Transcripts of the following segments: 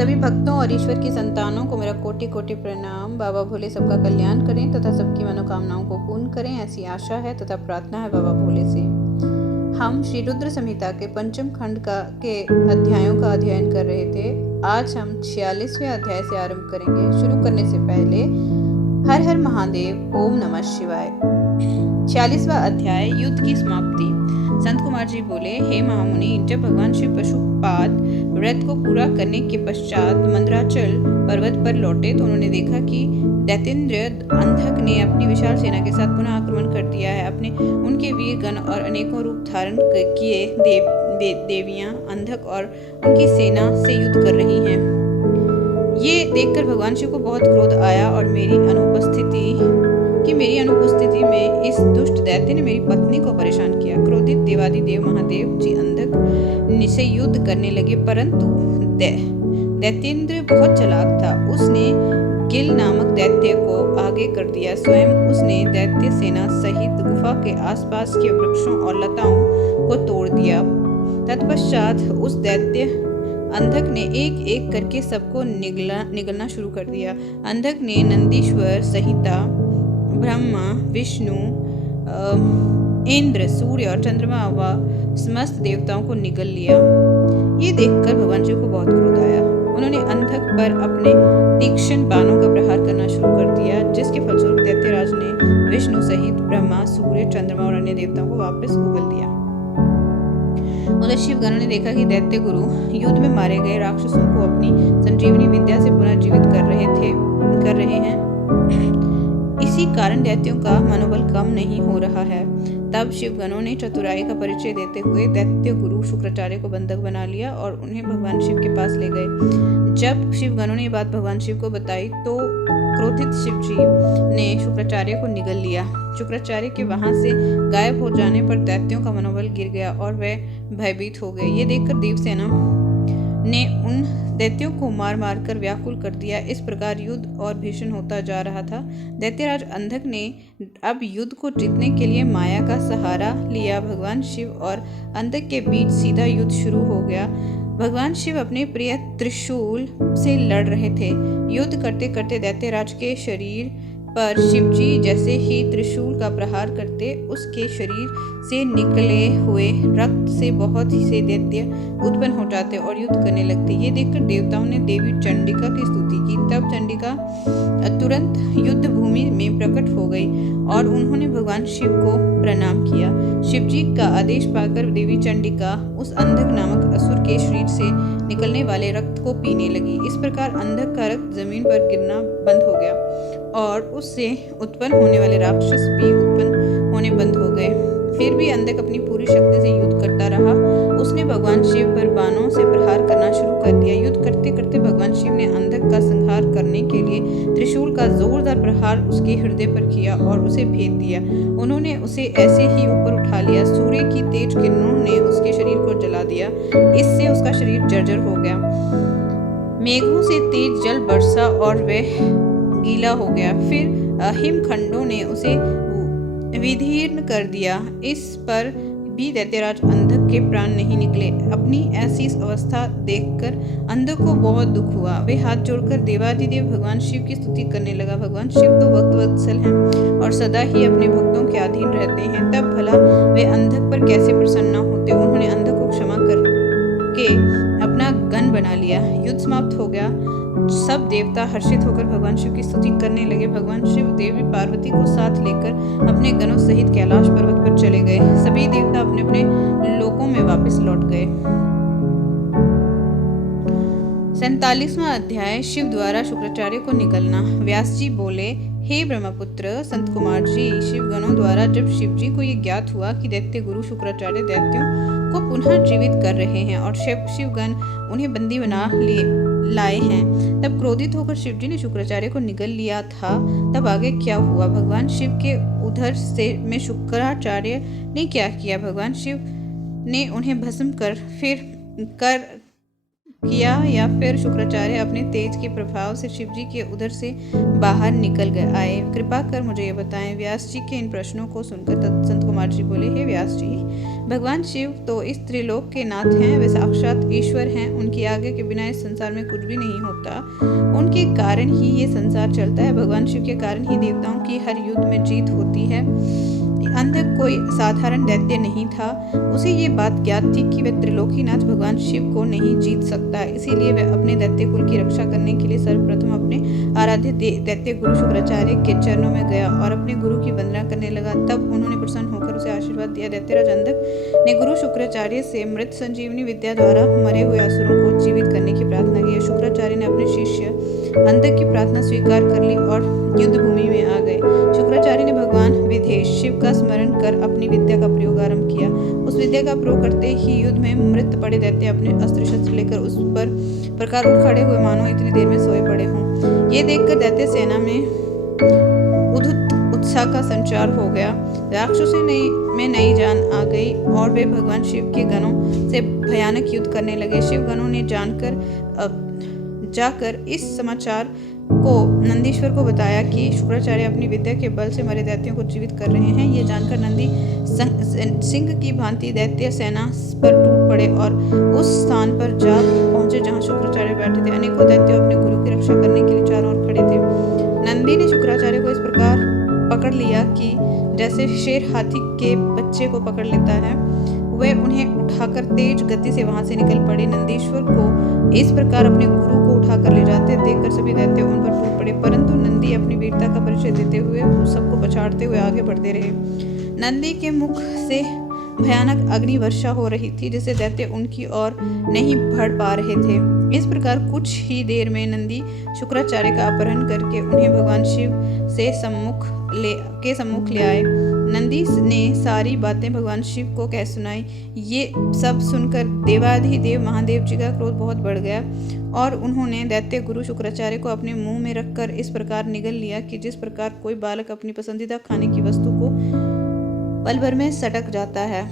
सभी भक्तों और ईश्वर की संतानों को मेरा कोटि कोटि प्रणाम। बाबा भोले सबका कल्याण करें तथा सबकी मनोकामनाओं को पूर्ण करें, ऐसी आशा है तथा प्रार्थना है बाबा भोले से। हम श्री रुद्र संहिता के पंचम खंड के अध्यायों का अध्ययन कर रहे थे। आज हम 46वें अध्याय से आरंभ करेंगे। शुरू करने से पहले हर हर महादेव, ओम नमः शिवाय। 46वां अध्याय, युद्ध की समाप्ति। संत कुमार जी बोले, हे महामुनि, जब भगवान शिव पशुपाद व्रत को पूरा करने के पश्चात मंदराचल पर्वत पर लौटे तो उन्होंने देखा कि दैत्येंद्र अंधक ने अपनी विशाल सेना के साथ पुनः आक्रमण कर दिया है। उनके वीर गण और अनेकों रूप धारण किए देवियां अंधक और उनकी सेना से युद्ध कर रही हैं। ये देखकर भगवान शिव को बहुत क्रोध आया और मेरी अनुपस्थिति में इस दुष्ट दैत्य ने मेरी पत्नी को परेशान किया। क्रोधित देवादिदेव महादेव जी अंधक से युद्ध करने लगे, परंतु दैत्येंद्र बहुत चालाक था। उसने गिल नामक दैत्य को आगे कर दिया। स्वयं उसने दैत्य सेना सहित गुफा के आसपास के वृक्षों और लताओं को तोड़ दिया। तत्पश्चात उस दैत्य अंधक ने एक एक करके सबको निगलना शुरू कर दिया। अंधक ने नंदीश्वर सहिता ब्रह्मा, विष्णु, इंद्र, सूर्य और चंद्रमा व समस्त देवताओं को निगल लिया। ये देखकर भगवान शिव को बहुत क्रोध आया। उन्होंने अंधक पर अपने तीक्ष्ण बाणों का प्रहार करना शुरू कर दिया, जिसके फलस्वरूप दैत्यराज ने विष्णु सहित ब्रह्मा, सूर्य, चंद्रमा और अन्य देवताओं को वापस उगल दिया। उधर शिवगणों ने देखा कि दैत्य गुरु युद्ध में मारे गए राक्षसों को अपनी संजीवनी विद्या से पुनर्जीवित कर रहे हैं। इसी कारण दैत्यों का मनोबल कम नहीं हो रहा है। तब शिवगणों ने चतुराई का परिचय देते हुए दैत्य गुरु शुक्राचार्य को बंधक बना लिया और उन्हें भगवान शिव के पास ले गए। जब शिवगणों ने ये बात भगवान शिव को बताई तो क्रोधित शिवजी ने शुक्राचार्य को निगल लिया। शुक्राचार्य के वहां से गायब हो जाने पर दैत्यों का मनोबल गिर गया और वे भयभीत हो गए। ये देखकर देवसेना ने उन दैत्यों को मार मार कर व्याकुल कर दिया। इस प्रकार युद्ध और भीषण होता जा रहा था। दैत्यराज अंधक ने अब युद्ध को जीतने के लिए माया का सहारा लिया। भगवान शिव और अंधक के बीच सीधा युद्ध शुरू हो गया। भगवान शिव अपने प्रिय त्रिशूल से लड़ रहे थे। युद्ध करते करते दैत्यराज के शरीर पर शिवजी जैसे ही त्रिशूल का प्रहार करते, उसके शरीर से निकले हुए रक्त से बहुत से दैत्य उत्पन्न हो जाते और युद्ध करने लगते। ये देखकर देवताओं ने देवी चंडिका की स्तुति की। तब चंडिका तुरंत युद्ध भूमि में प्रकट हो गई और उन्होंने भगवान शिव को प्रणाम किया। शिवजी का आदेश पाकर देवी चंडिका उस अंधक नामक असुर के शरीर से निकलने वाले रक्त को पीने लगी। इस प्रकार अंधक का रक्त जमीन पर गिरना बंद हो गया और उससे उत्पन्न होने वाले राक्षस भी उत्पन्न होने बंद हो गए। फिर भी अंधक अपनी पूरी शक्ति से युद्ध करता रहा। उसने भगवान शिव पर बाणों से प्रहार करना शुरू कर दिया। युद्ध करते करते भगवान शिव ने अंधक का संहार करने के लिए त्रिशूल का जोरदार प्रहार उसके हृदय पर किया और उसे भेद दिया। उन्होंने उसे ऐसे ही ऊपर उठा लिया। सूर्य की तेज किरणों ने उसके शरीर को जला दिया। इससे उसका शरीर जर्जर हो गया। मेघों से तेज जल बरसा और वह गीला हो गया। फिर हिमखंडों ने उसे विदीर्ण कर दिया। इस पर भी दैत्यराज अंधक के प्राण नहीं निकले। अपनी ऐसी अवस्था देखकर अंधक को बहुत दुख हुआ। वे हाथ जोड़कर देवादिदेव भगवान शिव की स्तुति करने लगा। भगवान शिव तो भक्त वत्सल हैं और सदा ही अपने भक्तों के अधीन रहते हैं, तब भला वे अंधक पर कैसे प्रसन्न होते। उन्होंने अंधक को क्षमा करके अपना गण बना लिया। युद्ध समाप्त हो गया। सब देवता हर्षित होकर भगवान शिव की स्तुति करने लगे। भगवान शिव देवी पार्वती को साथ लेकर अपने गणों सहित कैलाश पर्वत पर चले गए। सभी देवता अपने अपने लोकों में वापस लौट गए। 47वां अध्याय, शिव द्वारा शुक्राचार्य को निगलना। व्यास जी बोले, हे ब्रह्मपुत्र संत कुमार जी, शिवगणों द्वारा जब शिवजी को ये ज्ञात हुआ कि दैत्य गुरु शुक्राचार्य दैत्यों को पुनः जीवित कर रहे हैं और शिवगण उन्हें बंदी बना लाए हैं, तब क्रोधित होकर शिवजी ने शुक्राचार्य को निगल लिया था। तब आगे क्या हुआ? भगवान शिव के उधर से में शुक्राचार्य ने क्या किया? भगवान शिव ने उन्हें भस्म किया या फिर शुक्राचार्य अपने तेज के प्रभाव से शिवजी के उधर से बाहर निकल आए? कृपा कर मुझे ये बताएं। व्यास जी के इन प्रश्नों को सुनकर संत कुमार जी बोले, हे व्यास जी, भगवान शिव तो इस त्रिलोक के नाथ हैं, वे साक्षात ईश्वर हैं। उनकी आज्ञा के बिना इस संसार में कुछ भी नहीं होता। उनके कारण ही ये संसार चलता है। भगवान शिव के कारण ही देवताओं की हर युद्ध में जीत होती है। अंधक कोई साधारण दैत्य नहीं था। उसे ये बात ज्ञात थी कि वह त्रिलोकीनाथ भगवान शिव को नहीं जीत सकता। इसीलिए वह अपने दैत्य कुल की रक्षा करने के लिए सर्वप्रथम अपने आराध्य दैत्य गुरु शुक्राचार्य के चरणों में गया और अपने गुरु की वंदना करने लगा। तब उन्होंने प्रसन्न होकर उसे आशीर्वाद दिया। दैत्यराज अंधक ने गुरु शुक्राचार्य से मृत संजीवनी विद्या द्वारा मरे हुए असुरों को जीवित करने की प्रार्थना की। शुक्राचार्य ने अपने शिष्य अंधक की प्रार्थना स्वीकार कर ली और युद्ध भूमि में आ गए। शुक्राचार्य ने भगवान विधेश शिव का स्मरण कर अपनी विद्या का प्रयोग आरंभ किया। उस विद्या का प्रयोग करते ही युद्ध में मृत पड़े दैत्य अपने अस्त्र शस्त्र लेकर उस पर प्रकार उठ खड़े हुए, मानो इतनी देर में सोए पड़े हों। ये देखकर दैत्य सेना में उद्धत उत्साह का संचार हो गया। राक्षसों में नई जान आ गई और वे भगवान शिव के गणों से भयानक युद्ध करने लगे। शिव गणों ने जाकर इस समाचार को नंदीश्वर को बताया कि शुक्राचार्य अपनी विद्या के बल से मरे दैत्यों को जीवित कर रहे हैं। ये जानकर नंदी सिंह की भांति दैत्य सेना पर टूट पड़े और उस स्थान पर जा पहुंचे जहां शुक्राचार्य बैठे थे। अनेकों दैत्य अपने गुरु की रक्षा करने के लिए चारों ओर खड़े थे। नंदी ने शुक्राचार्य को इस प्रकार पकड़ लिया कि जैसे शेर हाथी के बच्चे को पकड़ लेता है। वे उन्हें उठाकर तेज गति से वहां से निकल पड़े। नंदीश्वर को इस प्रकार अपने गुरु को उठाकर ले जाते देखकर सभी दैत्य उन पर टूट पड़े, परंतु नंदी अपनी वीरता का परिचय देते हुए उस सबको पछाड़ते हुए आगे बढ़ते रहे। नंदी के मुख से भयानक अग्नि वर्षा हो रही थी, जिससे दैत्य उनकी ओर नहीं बढ़ पा रहे थे। इस प्रकार कुछ ही देर में नंदी शुक्राचार्य का अपहरण करके उन्हें भगवान शिव से सम्मुख ले आए। नंदी ने सारी बातें भगवान शिव को कह सुनाई। ये सब सुनकर देवाधिदेव महादेव जी का क्रोध बहुत बढ़ गया और उन्होंने दैत्य गुरु शुक्राचार्य को अपने मुंह में रखकर इस प्रकार निगल लिया कि जिस प्रकार कोई बालक अपनी पसंदीदा खाने की वस्तु को पल भर में सटक जाता है।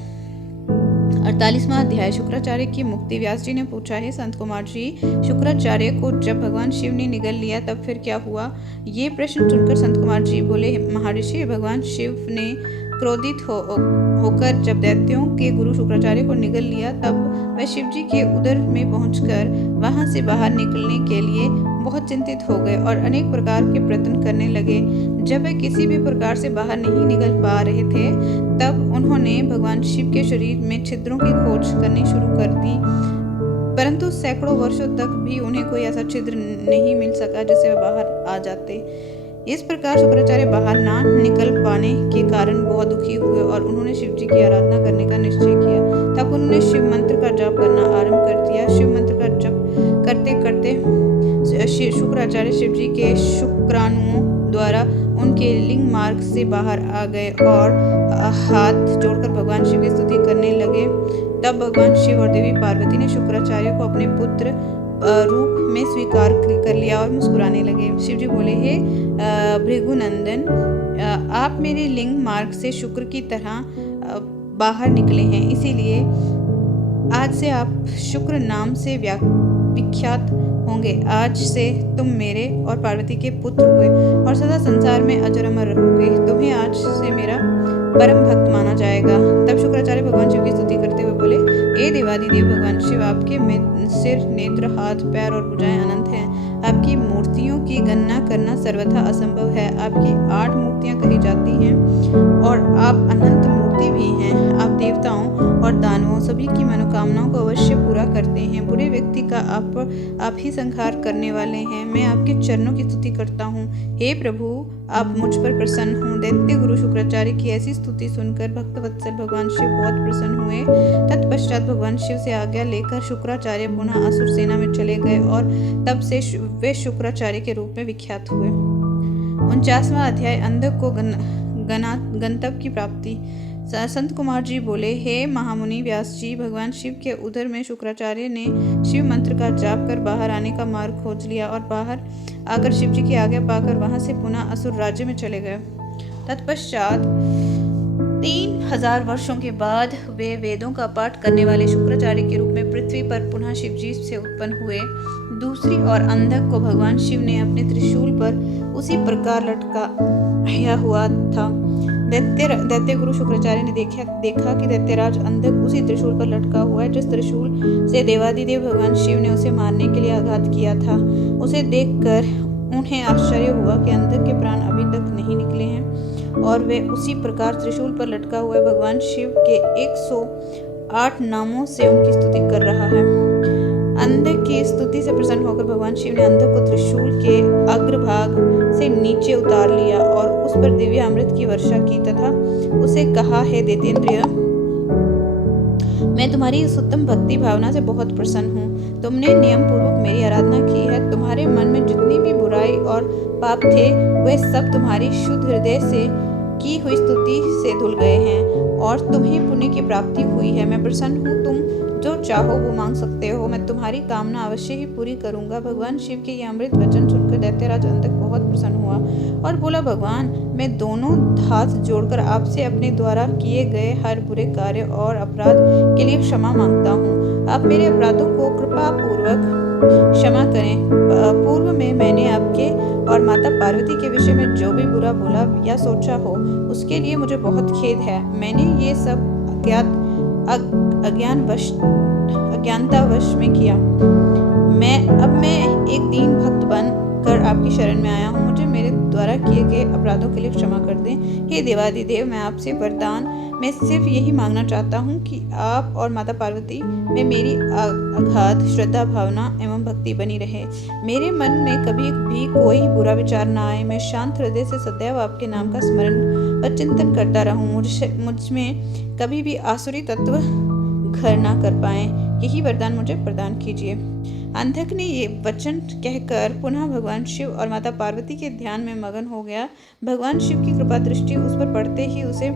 48वां अध्याय शुक्राचार्य की मुक्ति। व्यास जी ने पूछा, है संत कुमार जी, शुक्राचार्य को जब भगवान शिव ने निगल लिया तब फिर क्या हुआ? ये प्रश्न सुनकर संत कुमार जी बोले, महर्षि, भगवान शिव ने क्रोधित होकर जब दैत्यों के गुरु शुक्राचार्य को निगल लिया तब वह शिव जी के उदर में पहुंचकर वहां से बाहर निकलने के लिए बहुत चिंतित हो गए और अनेक प्रकार के प्रयत्न करने लगे। जब वे किसी भी प्रकार से बाहर नहीं निकल पा रहे थे तब उन्होंने भगवान शिव के शरीर में छिद्रों की खोज करनी शुरू कर दी, परंतु सैकड़ों वर्षों तक भी उन्हें कोई ऐसा छिद्र नहीं मिल सका जिससे वे बाहर आ जाते। इस प्रकार शुक्राचार्य बाहर ना निकल पाने के कारण बहुत दुखी हुए और उन्होंने शिव जी की आराधना करने का निश्चय किया। तब उन्होंने शिव मंत्र का जाप करना आरंभ कर दिया। शिव मंत्र का जप करते करते शुक्राचार्य शिव जी के शुक्राणुओं द्वारा उनके लिंग मार्ग से बाहर आ गए और हाथ जोड़कर भगवान शिव की स्तुति करने लगे। तब भगवान शिव और देवी पार्वती ने शुक्राचार्य को अपने पुत्र रूप में स्वीकार कर लिया और मुस्कुराने लगे। शिव जी बोले, हे भृगुनंदन, आप मेरे लिंग मार्ग से शुक्र की तरह बाहर निकले हैं, इसीलिए आज से आप शुक्र नाम से विख्यात होंगे। आज से तुम मेरे और पार्वती के पुत्र हुए और सदा संसार में अजर अमर रहोगे। तुम्हें आज से मेरा परम भक्त माना जाएगा। तब शुक्राचार्य भगवान शिव की स्तुति करते हुए बोले, हे देवादिदेव भगवान शिव, आपके सिर, नेत्र, हाथ, पैर और भुजाएं अनंत हैं। आपकी मूर्तियों की गणना करना सर्वथा असंभव है। आपकी 8 मूर्तियां कही जाती हैं और आप अनंत मूर्ति भी हैं। आप देवताओं और दानवों सभी की मनोकामनाओं को अवश्य पूरा करते हैं। बुरे व्यक्ति का आप ही संहार करने वाले हैं। मैं आपके चरणों की स्तुति करता हूँ। हे प्रभु, आप मुझ पर प्रसन्न हों। दैत्य गुरु शुक्राचार्य की ऐसी स्तुति सुनकर भक्तवत्सल भगवान शिव बहुत प्रसन्न हुए। तत्पश्चात भगवान शिव से आज्ञा लेकर शुक्राचार्य पुनः असुर सेना में चले गए और तब से वे शुक्राचार्य के रूप में विख्यात हुए। 49वां अध्याय अंधक को गंतव्य की प्राप्ति। संत कुमार जी बोले, हे महामुनि व्यास जी, भगवान शिव के उदर में शुक्राचार्य ने शिव मंत्र का जाप कर बाहर आने का मार्ग खोज लिया और बाहर आकर शिव जी की आज्ञा पाकर वहां से पुनः असुर राज्य में चले गए। तत्पश्चात 3000 वर्षों के बाद वे वेदों का पाठ करने वाले शुक्राचार्य के रूप में पृथ्वी पर पुनः शिव जी से उत्पन्न हुए। दूसरी ओर अंधक को भगवान शिव ने अपने त्रिशूल पर उसी प्रकार लटकाया हुआ था दैत्य गुरु शुक्राचार्य ने देखा कि दैत्यराज अंधक उसी त्रिशूल पर लटका हुआ है जिस त्रिशूल से देवादिदेव भगवान शिव ने उसे मारने के लिए आघात किया था। उसे देखकर उन्हें आश्चर्य हुआ कि अंधक के प्राण अभी तक नहीं निकले हैं और वे उसी प्रकार त्रिशूल पर लटका हुआ भगवान शिव के 108 नामों से उनकी स्तुति कर रहा है। अंधक की स्तुति से प्रसन्न होकर भगवान शिव ने अंधक को त्रिशूल के अग्रभाग से नीचे उतार लिया और उस पर दिव्य अमृत की वर्षा की तथा उसे कहा, हे दैत्येंद्रिय, मैं तुम्हारी इस उत्तम भक्ति भावना से बहुत प्रसन्न हूँ। तुमने नियम पूर्वक मेरी आराधना की है। तुम्हारे मन में जितनी भी बुराई और पाप थे वे सब तुम्हारी शुद्ध हृदय से की हुई स्तुति से धुल गए हैं और तुम्हें पुण्य की प्राप्ति हुई है। मैं प्रसन्न हूँ, तुम जो चाहो वो मांग सकते हो। मैं तुम्हारी कामना अवश्य ही पूरी करूंगा। भगवान शिव के ये अमृत वचन सुनकर दैत्यराज अंधक बहुत प्रसन्न हुआ और बोला, भगवान, मैं दोनों हाथ जोड़कर आपसे अपने द्वारा किए गए हर बुरे कार्य और अपराध के लिए क्षमा मांगता हूँ। आप मेरे अपराधों को कृपा पूर्वक क्षमा करें। पूर्व में मैंने आपके और माता पार्वती के विषय में जो भी बुरा बोला या सोचा हो उसके लिए मुझे बहुत खेद है। मैंने ये सब अज्ञानतावश में किया। मैं एक दीन भक्त बन कर आपकी शरण में आया हूँ। मुझे मेरे द्वारा किए गए अपराधों के लिए क्षमा कर दें। हे देवादिदेव, मैं आपसे वरदान में सिर्फ यही मांगना चाहता हूँ कि आप और माता पार्वती में मेरी अगाध श्रद्धा भावना एवं भक्ति बनी रहे। मेरे मन में कभी भी कोई बुरा विचार न आए। मैं शांत हृदय से सदैव आपके नाम का स्मरण व चिंतन करता रहूं। मुझ में कभी भी आसुरी तत्व घर ना कर पाए। यही वरदान मुझे प्रदान कीजिए। अंधक ने ये वचन कहकर पुनः भगवान शिव और माता पार्वती के ध्यान में मगन हो गया। भगवान शिव की कृपा दृष्टि उस पर पड़ते ही उसे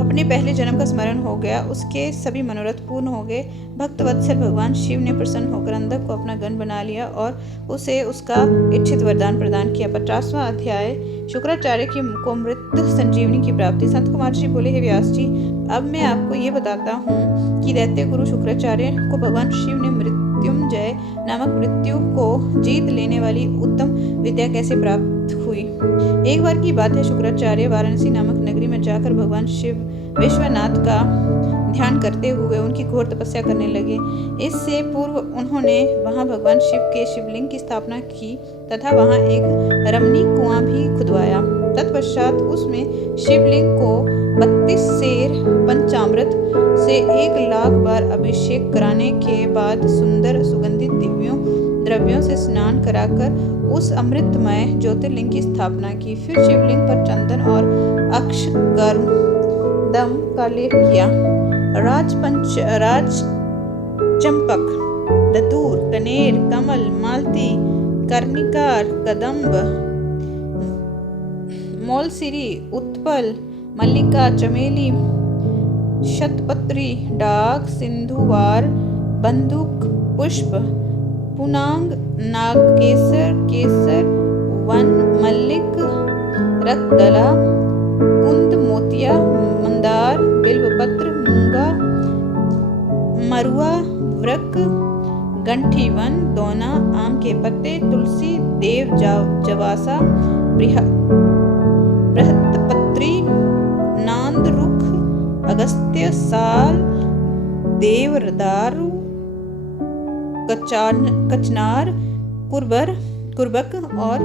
अपने पहले जन्म का स्मरण हो गया। उसके सभी मनोरथ पूर्ण हो गए। भक्त वत्सल भगवान शिव ने प्रसन्न होकर अंधक को अपना गण बना लिया और उसे उसका इच्छित वरदान प्रदान किया। 50वां अध्याय शुक्राचार्य को मृत संजीवनी की प्राप्ति। संत कुमार जी बोले, हे व्यास जी, अब मैं आपको ये बताता हूँ कि दैत्य गुरु शुक्राचार्य को भगवान शिव ने मृत्युंजय नामक मृत्यु को जीत लेने वाली उत्तम विद्या कैसे प्राप्त हुई। एक बार की बात है, शुक्राचार्य वाराणसी नामक नगरी में जाकर भगवान शिव विश्वनाथ का ध्यान करते हुए उनकी घोर तपस्या करने लगे। इससे पूर्व उन्होंने वहां भगवान शिव के शिवलिंग की स्थापना की तथा वहां एक रमणीक कुआं भी खुदवाया। तत्पश्चात उसमें शिवलिंग को 32 सेर पंचामृत से 1 लाख बार अभिषेक कराने के बाद सुंदर सुगंधित दिव्यों द्रव्यों से स्नान कराकर उस अमृतमय ज्योतिर्लिंग की स्थापना की। फिर शिवलिंग पर चंदन और अक्षगंधम का लेप किया। राज चंपक, दतूर, कनेर, कमल, मालती, कर्णिकार, कदम्ब, मोलसिरी, उत्पल, मल्लिका, चमेली, शतपत्री, डाक, सिंधुवार, बंदूक पुष्प, पुनांग, नागकेसर, केसर, वन, मल्लिक, रक्तदला, कुंद, मोतिया, मंदार, बिल्वपत्र, मूंगा, मरुआ, वृक, गंठीवन, दोना, आम के पत्ते, तुलसी, देव जवासा, बृहत्पत्री, नांद रुख, अगस्त्य, साल, देवदारू, कचनार, कुर्बक और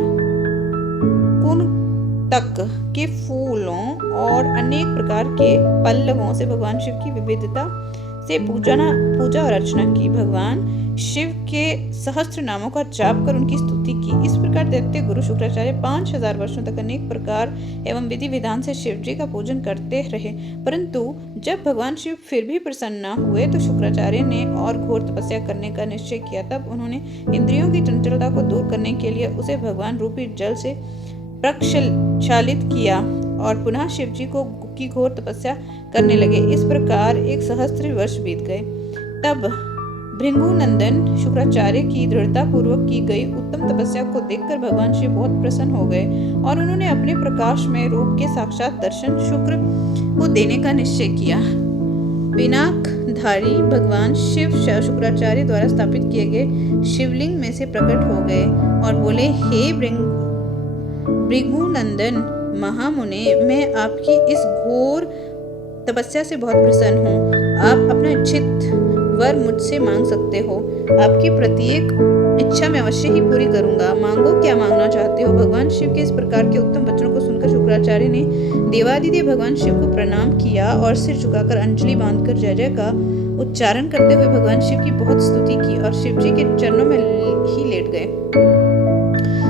कुंतक के फूलों और अनेक प्रकार के पल्लवों से भगवान शिव की विविधता से पूजा और अर्चना की। भगवान शिव के सहस्त्र नामों का जाप कर उनकी स्तुति की। इस प्रकार दैत्य गुरु शुक्राचार्य 5000 वर्षों तक अनेक प्रकार एवं विधि विधान से शिव जी का पूजन करते रहे। परंतु जब भगवान शिव फिर भी प्रसन्न न हुए तो शुक्राचार्य ने और घोर तपस्या करने का निश्चय किया। तब उन्होंने इंद्रियों की चंचलता को दूर करने के लिए उसे भगवान रूपी जल से प्रक्षालित किया और पुनः शिव जी की घोर तपस्या करने लगे। इस प्रकार 1 सहस्त्र वर्ष बीत गए। तब भृगुनंदन शुक्राचार्य की दृढ़ता पूर्वक की गई उत्तम तपस्या को देखकर भगवान शिव बहुत प्रसन्न हो गए और उन्होंने अपने प्रकाश में रूप के साक्षात दर्शन शुक्र को देने का निश्चय किया। पिनाकधारी भगवान शिव शुक्राचार्य द्वारा स्थापित किए गए शिवलिंग में से प्रकट हो गए और बोले, हे भृगुनंदन, महामुने, मैं आपकी इस घोर तपस्या से बहुत प्रसन्न हूँ। आप अपना इच्छित वर मुझसे मांग सकते हो। आपकी प्रत्येक इच्छा मैं अवश्य ही पूरी करूंगा। मांगो, क्या मांगना चाहते हो? भगवान शिव के इस प्रकार के उत्तम वचनों को सुनकर शुक्राचार्य ने देवादिदेव भगवान शिव को प्रणाम किया और सिर झुकाकर अंजलि बांधकर जय जय का उच्चारण करते हुए भगवान शिव की बहुत स्तुति की और शिव जी के चरणों में ही लेट गए।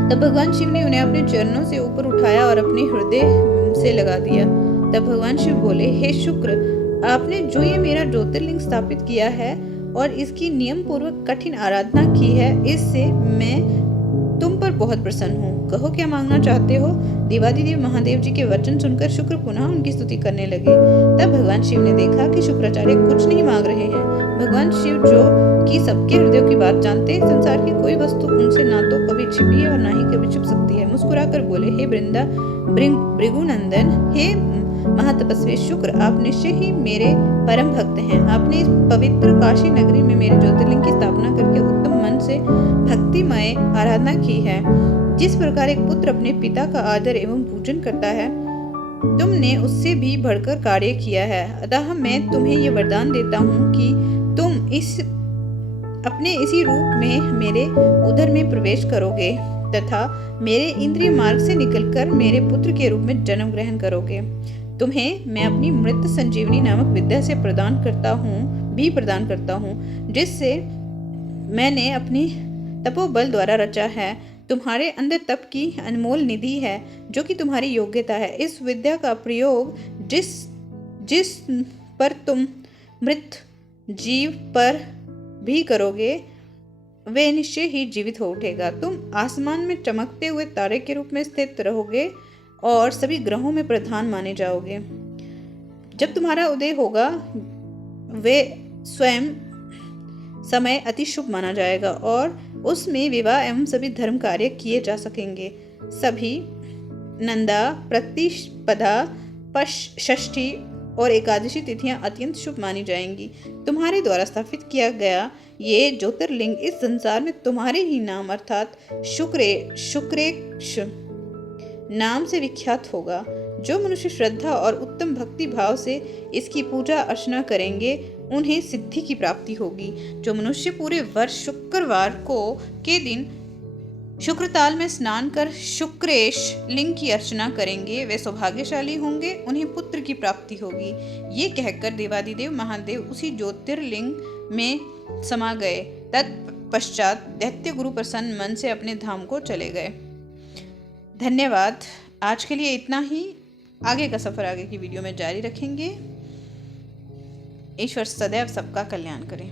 तब भगवान शिव ने उन्हें अपने चरणों से ऊपर उठाया और अपने हृदय से लगा दिया। तब भगवान शिव बोले, हे शुक्र, आपने जो ये मेरा ज्योतिर्लिंग स्थापित किया है और इसकी नियम पूर्वक कठिन आराधना की है, इससे मैं तुम पर बहुत प्रसन्न हूँ। कहो, क्या मांगना चाहते हो? देवादिदेव महादेव जी के वचन सुनकर शुक्र पुनः उनकी स्तुति करने लगे। तब भगवान शिव ने देखा कि शुक्राचार्य कुछ नहीं मांग रहे हैं। भगवान शिव जो कि सबके हृदयों की बात जानते हैं, संसार की कोई वस्तु उनसे ना तो कभी छिपी है और ना ही कभी छिप सकती है। मुस्कुराकर बोले, हे भृगुनंदन, हे महातपस्वी शुक्र, आप निश्चय ही मेरे परम भक्त हैं। आपने इस पवित्र काशी नगरी में मेरे ज्योतिर्लिंग की स्थापना करके उत्तम मन से भक्तिमय आराधना की है। जिस प्रकार एक पुत्र अपने पिता का आदर एवं पूजन करता है, तुमने उससे भी बढ़कर कार्य किया है। अतः मैं तुम्हें ये वरदान देता हूँ कि तुम अपने इसी रूप में मेरे उदर में प्रवेश करोगे तथा मेरे इंद्रिय मार्ग से निकलकर मेरे पुत्र के रूप में जन्म ग्रहण करोगे। तुम्हें मैं अपनी मृत संजीवनी नामक विद्या से प्रदान करता हूँ, जिससे मैंने अपनी तपोबल द्वारा रचा है। तुम्हारे अंदर तप की अनमोल निधि है, जो कि तुम्हारी योग्यता है। इस विद्या का प्रयोग जिस पर तुम मृत जीव पर भी करोगे, वे निश्चय ही जीवित हो उठेगा। तुम आसमान में चमकते हुए तारे के रूप में स्थित रहोगे और सभी ग्रहों में प्रधान माने जाओगे। जब तुम्हारा उदय होगा, वे स्वयं समय अति शुभ माना जाएगा और उसमें विवाह एवं सभी धर्म कार्य किए जा सकेंगे। सभी नंदा, प्रतिपदा, षष्ठी और एकादशी तिथियां अत्यंत शुभ मानी जाएंगी। तुम्हारे द्वारा स्थापित किया गया ये ज्योतिर्लिंग इस संसार में तुम्हारे ही नाम अर्थात शुक्रेश नाम से विख्यात होगा। जो मनुष्य श्रद्धा और उत्तम भक्ति भाव से इसकी पूजा अर्चना करेंगे, उन्हें सिद्धि की प्राप्ति होगी। जो मनुष्य पूरे वर्ष शुक्रवार के दिन शुक्रताल में स्नान कर शुक्रेश लिंग की अर्चना करेंगे, वे सौभाग्यशाली होंगे, उन्हें पुत्र की प्राप्ति होगी। ये कहकर देवादिदेव महादेव उसी ज्योतिर्लिंग में समा गए। तत्पश्चात दैत्य गुरु प्रसन्न मन से अपने धाम को चले गए। धन्यवाद। आज के लिए इतना ही। आगे का सफर आगे की वीडियो में जारी रखेंगे। ईश्वर सदैव सबका कल्याण करें।